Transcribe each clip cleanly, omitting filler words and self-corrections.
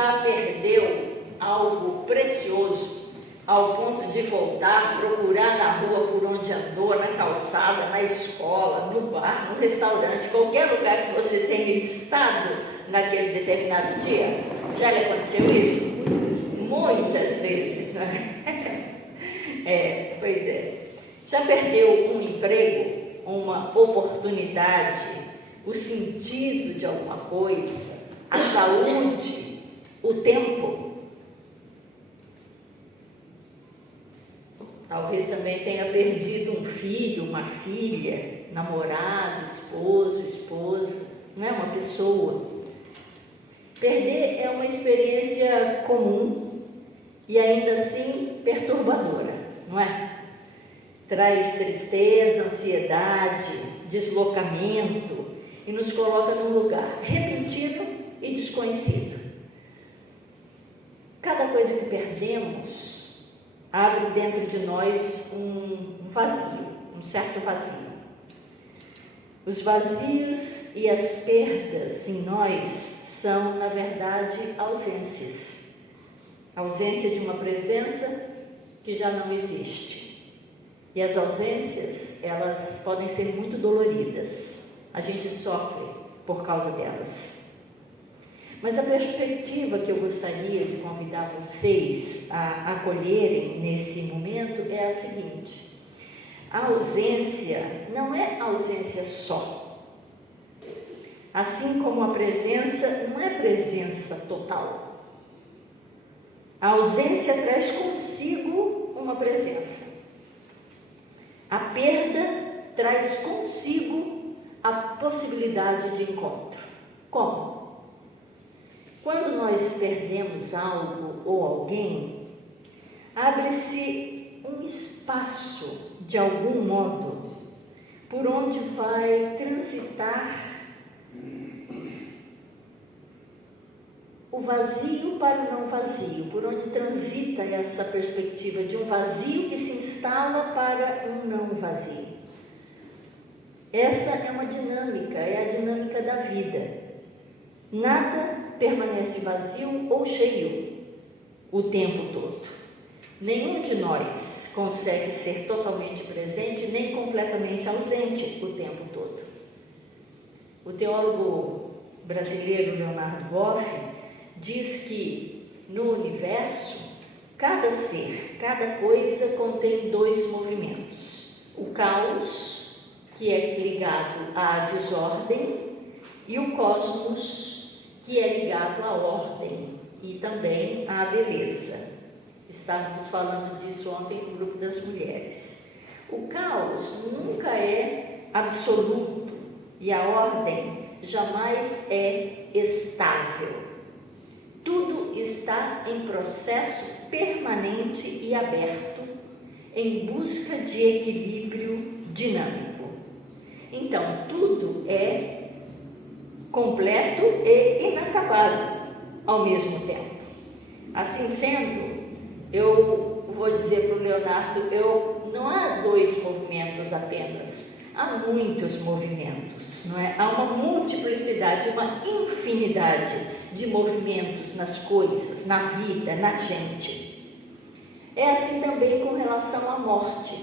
já perdeu algo precioso ao ponto de voltar, procurar na rua por onde andou, na calçada, na escola, no bar, no restaurante, qualquer lugar que você tenha estado naquele determinado dia? Já lhe aconteceu isso? Muitas vezes, não é? Pois é. Já perdeu um emprego, uma oportunidade, o sentido de alguma coisa, a saúde, o tempo? Talvez também tenha perdido um filho, uma filha, namorado, esposo, esposa, não é? Uma pessoa. Perder é uma experiência comum e ainda assim perturbadora, não é? Traz tristeza, ansiedade, deslocamento e nos coloca num lugar repentino e desconhecido. Cada coisa que perdemos abre dentro de nós um vazio, um certo vazio. Os vazios e as perdas em nós são, na verdade, ausências. A ausência de uma presença que já não existe. E as ausências, elas podem ser muito doloridas. A gente sofre por causa delas. Mas a perspectiva que eu gostaria de convidar vocês a acolherem nesse momento é a seguinte: a ausência não é ausência só. Assim como a presença não é presença total. A ausência traz consigo uma presença. A perda traz consigo a possibilidade de encontro. Como? Quando nós perdemos algo ou alguém, abre-se um espaço, de algum modo, por onde vai transitar o vazio para o não vazio, por onde transita essa perspectiva de um vazio que se instala para um não vazio. Essa é uma dinâmica, é a dinâmica da vida. Nada permanece vazio ou cheio o tempo todo. Nenhum de nós consegue ser totalmente presente nem completamente ausente o tempo todo. O teólogo brasileiro Leonardo Boff diz que no universo, cada ser, cada coisa contém dois movimentos: o caos, que é ligado à desordem, e o cosmos, que é ligado à ordem e também à beleza. Estávamos falando disso ontem no grupo das mulheres. O caos nunca é absoluto e a ordem jamais é estável. Tudo está em processo permanente e aberto, em busca de equilíbrio dinâmico. Então, tudo é completo e inacabado ao mesmo tempo. Assim sendo, eu vou dizer para o Leonardo, não há dois movimentos apenas, há muitos movimentos, não é? Há uma multiplicidade, uma infinidade de movimentos nas coisas, na vida, na gente. É assim também com relação à morte.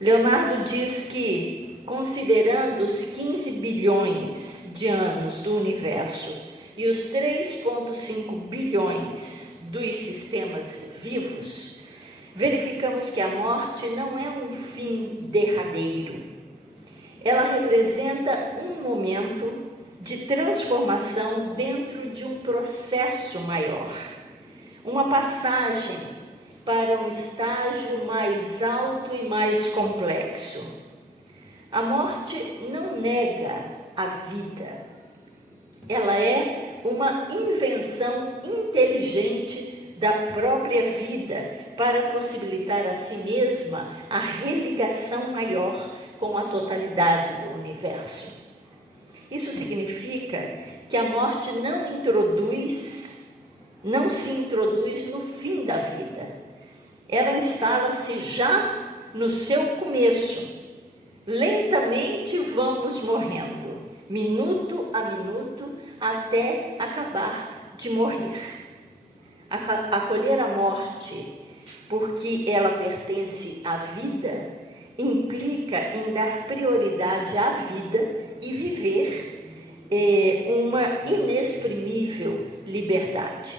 Leonardo diz que, considerando os 15 bilhões de anos do universo e os 3,5 bilhões dos sistemas vivos, verificamos que a morte não é um fim derradeiro. Ela representa um momento de transformação dentro de um processo maior, uma passagem para um estágio mais alto e mais complexo. A morte não nega a vida. Ela é uma invenção inteligente da própria vida para possibilitar a si mesma a religação maior com a totalidade do universo. Isso significa que a morte não se introduz no fim da vida. Ela instala-se já no seu começo. Lentamente vamos morrendo, minuto a minuto, até acabar de morrer. Acolher a morte porque ela pertence à vida implica em dar prioridade à vida e viver uma inexprimível liberdade.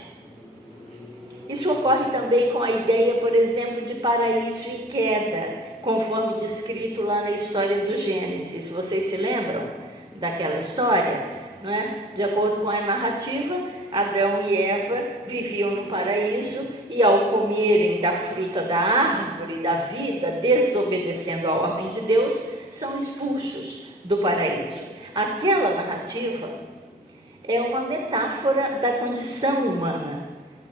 Isso ocorre também com a ideia, por exemplo, de paraíso e queda, conforme descrito lá na história do Gênesis. Vocês se lembram daquela história? Não é? De acordo com a narrativa, Adão e Eva viviam no paraíso e, ao comerem da fruta da árvore da vida, desobedecendo a ordem de Deus, são expulsos do paraíso. Aquela narrativa é uma metáfora da condição humana.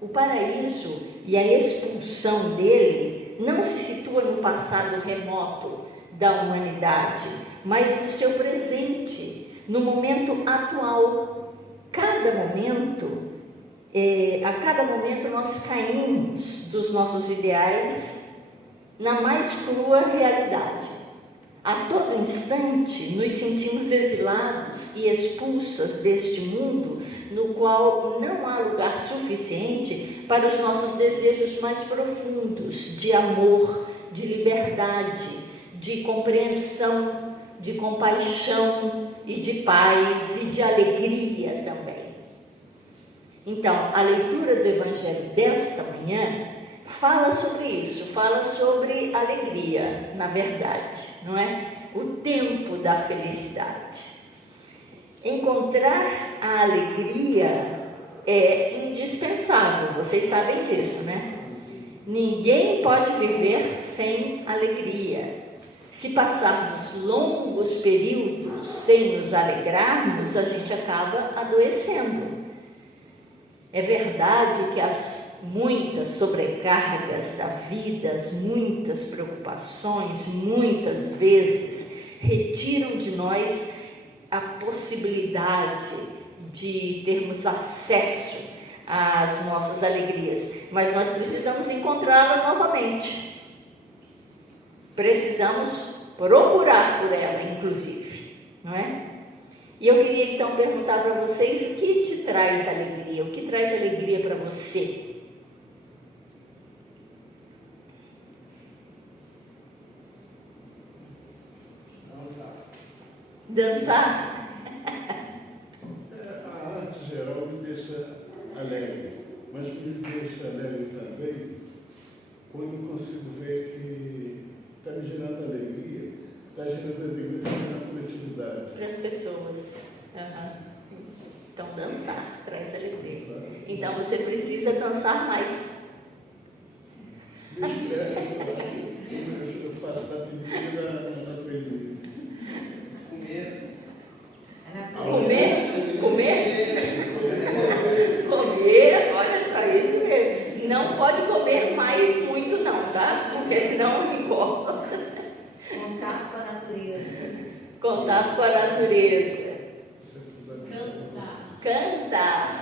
O paraíso e a expulsão dele não se situa no passado remoto da humanidade, mas no seu presente, no momento atual. A cada momento nós caímos dos nossos ideais na mais crua realidade. A todo instante nos sentimos exilados e expulsas deste mundo no qual não há lugar suficiente para os nossos desejos mais profundos de amor, de liberdade, de compreensão, de compaixão e de paz e de alegria também. Então, a leitura do Evangelho desta manhã fala sobre isso, fala sobre alegria, na verdade, não é? O tempo da felicidade. Encontrar a alegria é indispensável, vocês sabem disso, né? Ninguém pode viver sem alegria. Se passarmos longos períodos sem nos alegrarmos, a gente acaba adoecendo. É verdade que as muitas sobrecargas da vida, as muitas preocupações, muitas vezes retiram de nós a possibilidade de termos acesso às nossas alegrias, mas nós precisamos encontrá-la novamente. Precisamos procurar por ela, inclusive, não é? E eu queria então perguntar para vocês o que te traz alegria, o que traz alegria para você? Dançar? A arte geral me deixa alegre, mas me deixa alegre também quando consigo ver que está me gerando alegria, está gerando alegria também na coletividade. Para as pessoas. Então, dançar traz alegria. Então, você precisa dançar mais. Eu faço da pintura da poesia. Comer, olha só, isso mesmo. Não pode comer mais muito não, tá? Porque senão engorda. Contato com a natureza. Contato com a natureza. Cantar.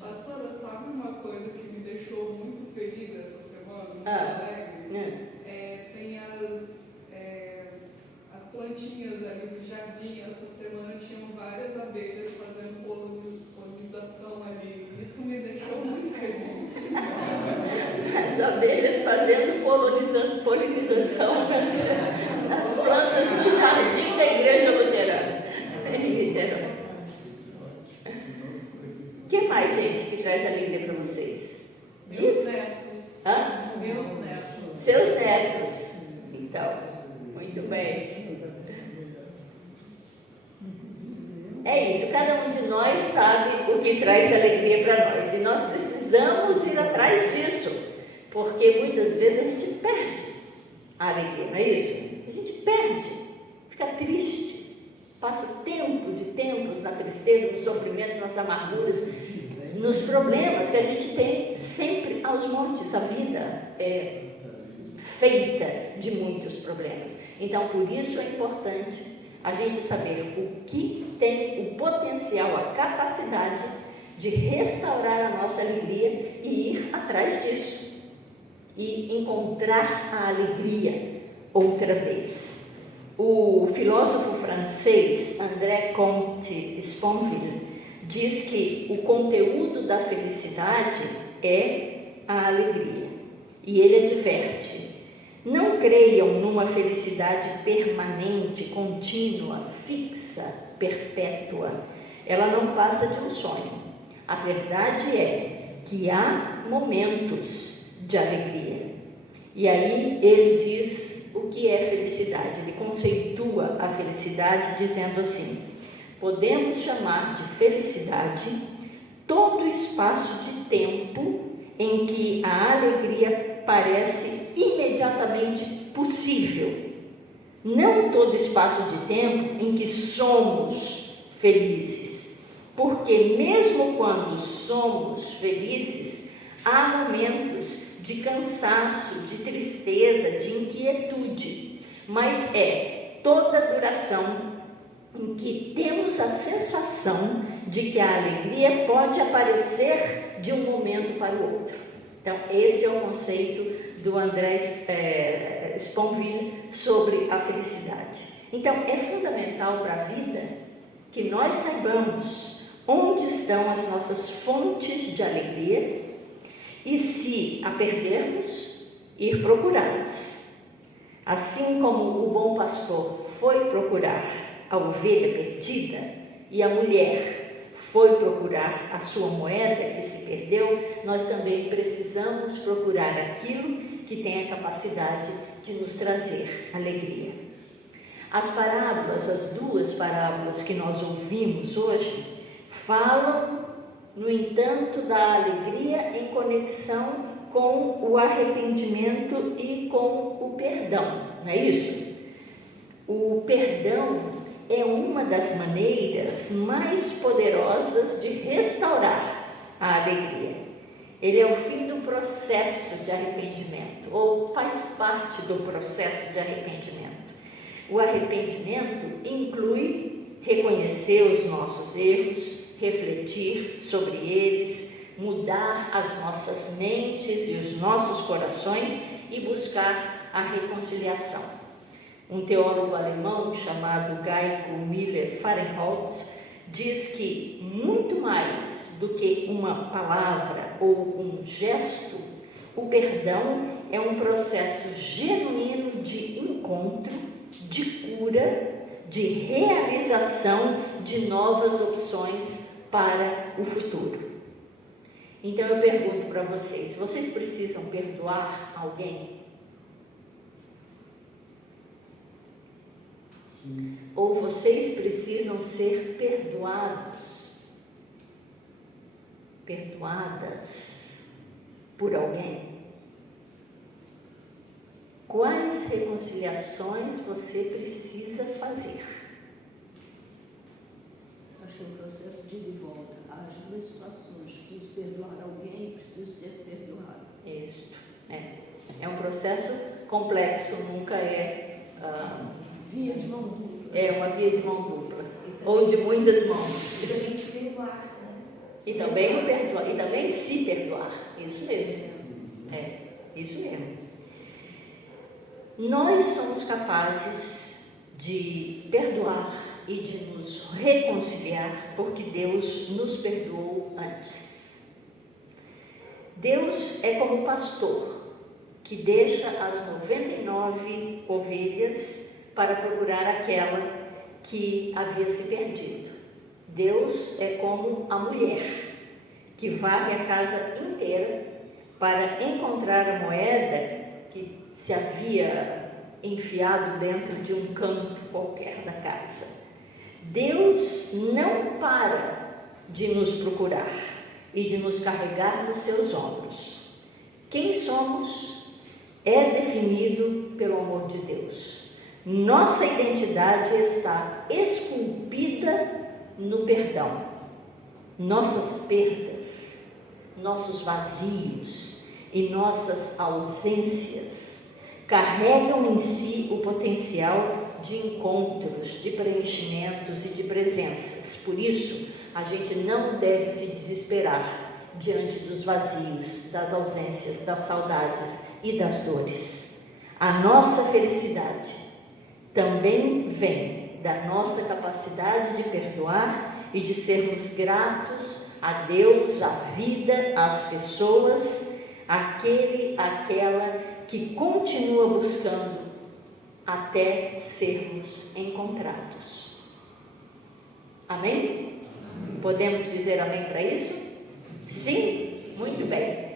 Pastora, sabe uma coisa que me deixou muito feliz essa semana, muito alegre? Tem as plantinhas ali no jardim. Essa semana tinham várias abelhas fazendo polinização ali. Isso me deixou muito feliz. As abelhas fazendo polinização nas plantas do jardim da Igreja Luterana. O que mais, gente, que traz alegria para vocês? Meus netos. Meus netos. Seus netos. Então, muito bem. É isso, cada um de nós sabe o que traz alegria para nós. E nós precisamos ir atrás disso. Porque muitas vezes a gente perde a alegria, não é isso? A gente perde, fica triste, passa tempos e tempos na tristeza, nos sofrimentos, nas amarguras, nos problemas que a gente tem sempre aos montes. A vida é feita de muitos problemas. Então, por isso é importante a gente saber o que tem o potencial, a capacidade de restaurar a nossa alegria e ir atrás disso. E encontrar a alegria outra vez. O filósofo francês André Comte Sponville diz que o conteúdo da felicidade é a alegria. E ele adverte: não creiam numa felicidade permanente, contínua, fixa, perpétua. Ela não passa de um sonho. A verdade é que há momentos de alegria. E aí ele diz o que é felicidade. Ele conceitua a felicidade dizendo assim: podemos chamar de felicidade todo espaço de tempo em que a alegria parece imediatamente possível. Não todo espaço de tempo em que somos felizes, porque mesmo quando somos felizes, há momentos de cansaço, de tristeza, de inquietude, mas é toda a duração em que temos a sensação de que a alegria pode aparecer de um momento para o outro. Então, esse é o conceito do André Sponville sobre a felicidade. Então, é fundamental para a vida que nós saibamos onde estão as nossas fontes de alegria e, se a perdermos, ir procurá-las. Assim como o bom pastor foi procurar a ovelha perdida e a mulher foi procurar a sua moeda que se perdeu, nós também precisamos procurar aquilo que tem a capacidade de nos trazer alegria. As parábolas, as duas parábolas que nós ouvimos hoje, falam, no entanto, da alegria em conexão com o arrependimento e com o perdão, não é isso? O perdão é uma das maneiras mais poderosas de restaurar a alegria. Ele é o fim do processo de arrependimento, ou faz parte do processo de arrependimento. O arrependimento inclui reconhecer os nossos erros, refletir sobre eles, mudar as nossas mentes e os nossos corações e buscar a reconciliação. Um teólogo alemão chamado Geico Miller Fahrenholtz diz que muito mais do que uma palavra ou um gesto, o perdão é um processo genuíno de encontro, de cura, de realização de novas opções para o futuro. Então eu pergunto para vocês: vocês precisam perdoar alguém? Sim. Ou vocês precisam ser perdoados, perdoadas por alguém? Quais reconciliações você precisa fazer? Acho que é um processo de ir e volta. Há as duas situações. Preciso perdoar alguém e preciso ser perdoado. Isso. É um processo complexo, nunca é... Via de mão dupla. É uma via de mão dupla, ou de muitas mãos. E também se perdoar, né? E também perdoar, e também se perdoar. Isso mesmo. Isso mesmo. Nós somos capazes de perdoar e de nos reconciliar porque Deus nos perdoou antes. Deus é como pastor que deixa as 99 ovelhas para procurar aquela que havia se perdido. Deus é como a mulher que varre a casa inteira para encontrar a moeda que se havia enfiado dentro de um canto qualquer da casa. Deus não para de nos procurar e de nos carregar nos seus ombros. Quem somos é definido pelo amor de Deus. Nossa identidade está esculpida no perdão. Nossas perdas, nossos vazios e nossas ausências carregam em si o potencial de encontros, de preenchimentos e de presenças. Por isso, a gente não deve se desesperar diante dos vazios, das ausências, das saudades e das dores. A nossa felicidade também vem da nossa capacidade de perdoar e de sermos gratos a Deus, à vida, às pessoas, aquela que continua buscando até sermos encontrados. Amém? Podemos dizer amém para isso? Sim? Muito bem.